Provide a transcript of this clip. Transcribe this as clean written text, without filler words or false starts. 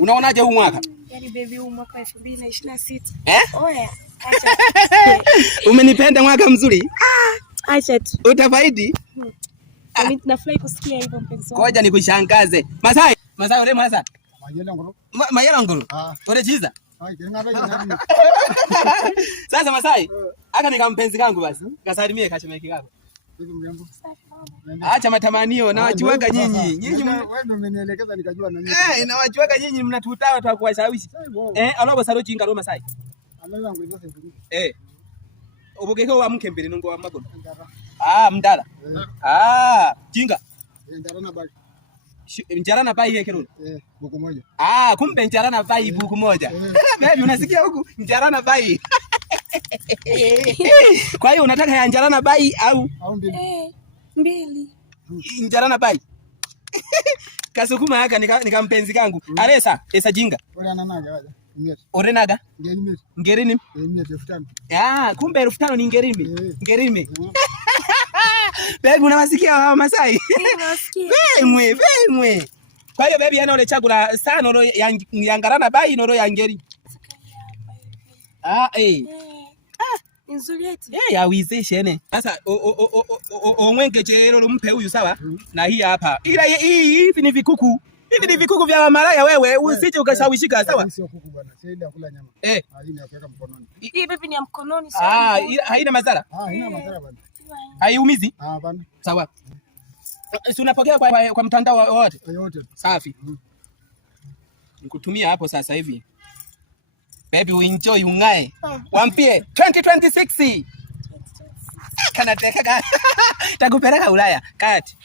Unaonaje huu mwaka? Yaani baby huu mwaka 2026. Oya, acha. Umenipenda mwaka mzuri? Acha tu. Utafaidi? Mimi nafurahi kusikia hivyo mpenzi wangu. Ngoja nikushangaze. Masai ule Masai. Mayela nguru. Ore chiza. Sasa Masai, aka nikampenzi kangu basi. Kasalimie kashemeki kako. Acha matamanio na wachuaga nyinyi. Nyinyi wewe ndio umenielekeza nikajua na mimi. Na wachuaga nyinyi mnatutawa tu kuwashawishi. Alobo saro chinga ro Masai. Ubugeke wa mke mbere ngo wa magono. Mdala. Chinga. Njarana bai. Njarana bai yake ro. Buku moja. Kumbe njarana bai buku moja. Baby unasikia huku njarana bai. Kwa hiyo unataka ya njarana bai au mbili? Mbili. Njarana bai. Kasukuma haka nikampenzi kangu. Aresa, esa jinga. Ore ananaga waje. Orenaga? Ngerini. Kumbe 1500 ni ngerimi. Ngerimi. Baby unawasikia hao Masai? Vemwe. Kwa hiyo baby yana ole chakula sana oro ya ngarana bai noro ya ngeri. Nzuri eti. Awizeshene. Sasa omwenge chero lumpe huyu sawa? Na hii hapa. Ila hivi ni vikuku. Hivi ni vikuku vya malaya wewe, usije ukashawishika sawa? Sio kuku bwana, sasa akula nyama. Hii ni kuweka mkononi. Hii baby ni ya mkononi sawa? Haina madhara? Haina madhara bwana. Haiumizi? Bwana. Sawa. Si unapokea kwa mtandao wote? Yote. Safi. Nikutumia hapo sasa hivi. Baby uenjoy ungae. Wampie 2026. Kana teka takupeleka Ulaya. Kati.